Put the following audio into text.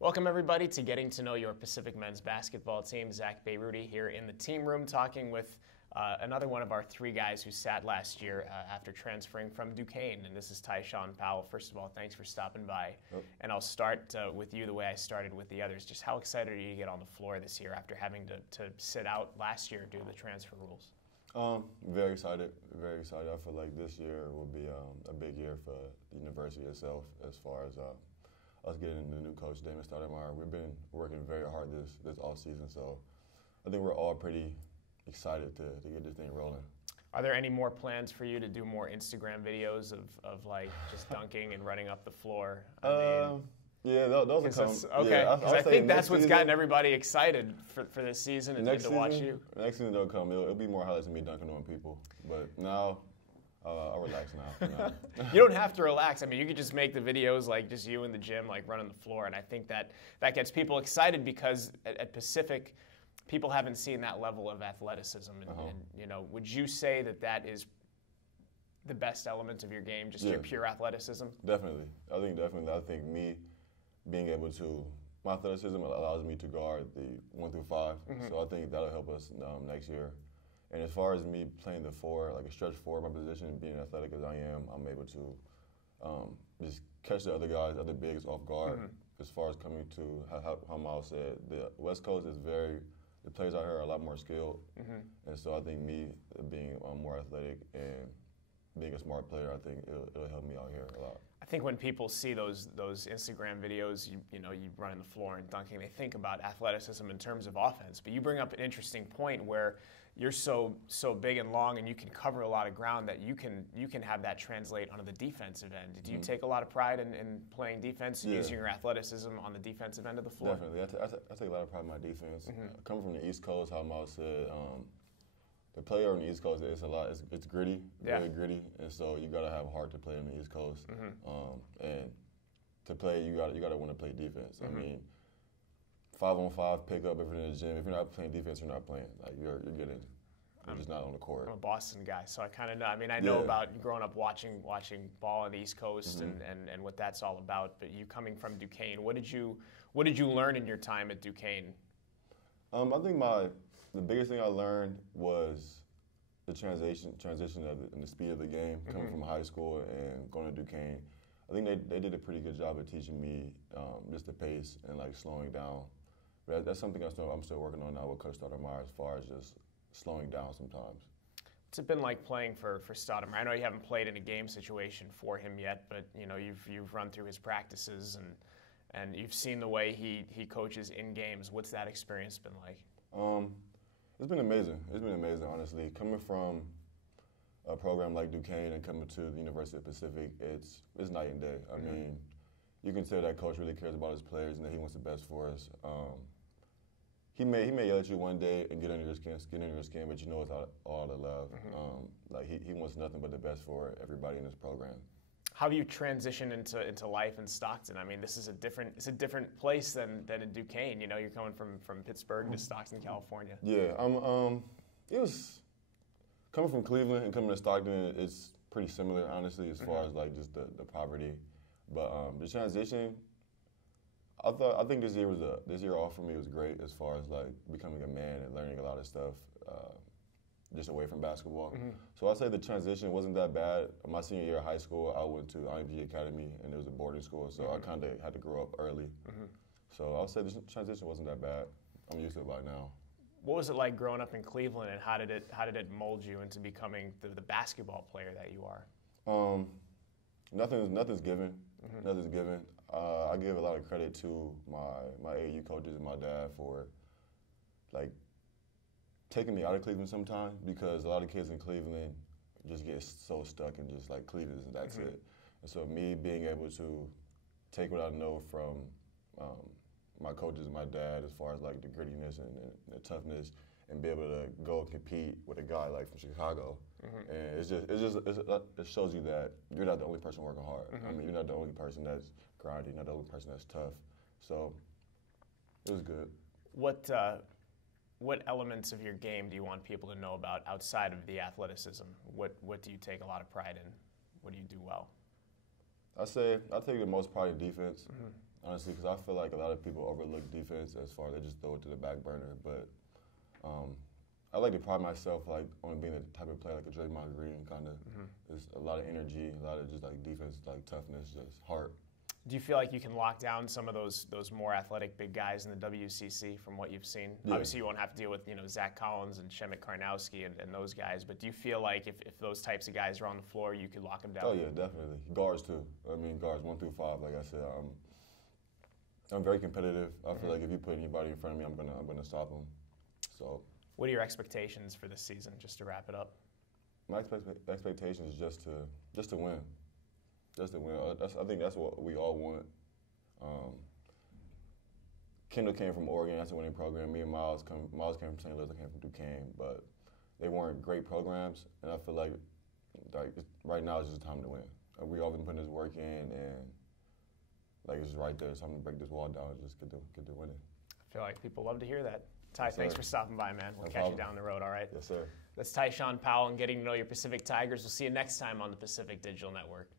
Welcome everybody to Getting to Know Your Pacific Men's Basketball Team. Zack Bayrouty here in the team room talking with another one of our three guys who sat last year after transferring from Duquesne, and this is TySean Powell. First of all, thanks for stopping by. Yep. And I'll start with you the way I started with the others. Just how excited are you to get on the floor this year after having to sit out last year due to the transfer rules? Very excited, very excited. I feel like this year will be a big year for the university itself as far as us getting the new coach, Stockton. We've been working very hard this offseason, so I think we're all pretty excited to get this thing rolling. Are there any more plans for you to do more Instagram videos of like just dunking and running up the floor? Yeah, those will come. Okay, yeah, I think that's what's gotten everybody excied for this season and to watch you. Next season they'll come. It'll be more highlights of me dunking on people. But now, I'll relax now. You don't have to relax. I mean, you could just make the videos like just you in the gym, like running the floor. And I think that gets people excited because at Pacific, people haven't seen that level of athleticism. And would you say that is the best element of your game, just your pure athleticism? Definitely. I think me being able to, my athleticism allows me to guard the 1 through 5. Mm-hmm. So I think that'll help us next year. And as far as me playing the 4, like a stretch 4, my position, being athletic as I am, I'm able to just catch the other guys, other bigs off guard. Mm-hmm. As far as coming to how Miles said, the West Coast is the players out here are a lot more skilled. Mm-hmm. And so I think me being more athletic and being a smart player, I think it'll help me out here a lot. I think when people see those Instagram videos, you running the floor and dunking, they think about athleticism in terms of offense. But you bring up an interesting point where you're so big and long, and you can cover a lot of ground that you can have that translate onto the defensive end. Do you take a lot of pride in playing defense, using your athleticism on the defensive end of the floor? Definitely, I take a lot of pride in my defense. Mm-hmm. Coming from the East Coast, how Miles said. The player on the East Coast, it's gritty, very gritty, and so you gotta have heart to play on the East Coast. Mm-hmm. And to play, you gotta want to play defense. Mm-hmm. I mean, 5-on-5 pickup if you're in the gym. If you're not playing defense, you're not playing. Like you're just not on the court. I'm a Boston guy, so I kind of know. I mean, I know about growing up watching ball on the East Coast mm-hmm. and what that's all about. But you coming from Duquesne, what did you learn in your time at Duquesne? I think the biggest thing I learned was the transition and the speed of the game, mm-hmm. coming from high school and going to Duquesne. I think they did a pretty good job of teaching me just the pace and like slowing down. But that's something I'm still working on now with Coach Stockton as far as just slowing down sometimes. What's it been like playing for Stockton? I know you haven't played in a game situation for him yet, but you've run through his practices and you've seen the way he coaches in games. What's that experience been like? It's been amazing. It's been amazing, honestly. Coming from a program like Duquesne and coming to the University of Pacific, it's night and day. I mean, you can tell that coach really cares about his players and that he wants the best for us. He may yell at you one day and get under your skin, but you know it's all the love. Mm-hmm. He wants nothing but the best for everybody in this program. How have you transitioned into life in Stockton? I mean, it's a different place than in Duquesne. You're coming from Pittsburgh to Stockton, California. Yeah, it was coming from Cleveland and coming to Stockton. It's pretty similar, honestly, as far as like just the poverty. But the transition, I think this year off for me was great as far as like becoming a man and learning a lot of stuff. Just away from basketball. Mm-hmm. So I'd say the transition wasn't that bad. My senior year of high school, I went to IMG Academy, and it was a boarding school, so I kind of had to grow up early. Mm-hmm. So I'll say the transition wasn't that bad. I'm used to it by now. What was it like growing up in Cleveland, and how did it mold you into becoming the basketball player that you are? Nothing's given. Mm-hmm. Nothing's given. I give a lot of credit to my AAU coaches and my dad for like taking me out of Cleveland sometimes, because a lot of kids in Cleveland just get so stuck in just like Cleveland and that's mm-hmm. it. And so me being able to take what I know from my coaches and my dad as far as like the grittiness and the toughness, and be able to go and compete with a guy like from Chicago, mm-hmm. and it shows you that you're not the only person working hard. Mm-hmm. I mean, you're not the only person that's grinding, not the only person that's tough. So it was good. What elements of your game do you want people to know about outside of the athleticism? What do you take a lot of pride in? What do you do well? I take the most pride in defense. Mm-hmm. honestly, because I feel like a lot of people overlook defense as far as they just throw it to the back burner. But I like to pride myself like on being the type of player like a Draymond Green kind of. There's a lot of energy, a lot of just like defense, like toughness, just heart. Do you feel like you can lock down some of those more athletic big guys in the WCC from what you've seen? Yeah. Obviously, you won't have to deal with Zach Collins and Shemek Karnowski and those guys, but do you feel like if those types of guys are on the floor, you could lock them down? Oh yeah, definitely. Guards too. I mean, guards 1 through 5. Like I said, I'm very competitive. I feel like if you put anybody in front of me, I'm gonna stop them. So. What are your expectations for this season? Just to wrap it up. My expectation is just to win. Just to win. I think that's what we all want. Kendall came from Oregon. That's a winning program. Me and Miles came from St. Louis. I came from Duquesne, but they weren't great programs. And I feel like right now is just time to win. We all been putting this work in, and like it's right there. It's time to break this wall down and just get to winning. I feel like people love to hear that. Ty, Yes, thanks sir. for stopping by, man. We'll No catch problem. you down the road, all right? Yes, sir. That's TySean Powell and getting to know your Pacific Tigers. We'll see you next time on the Pacific Digital Network.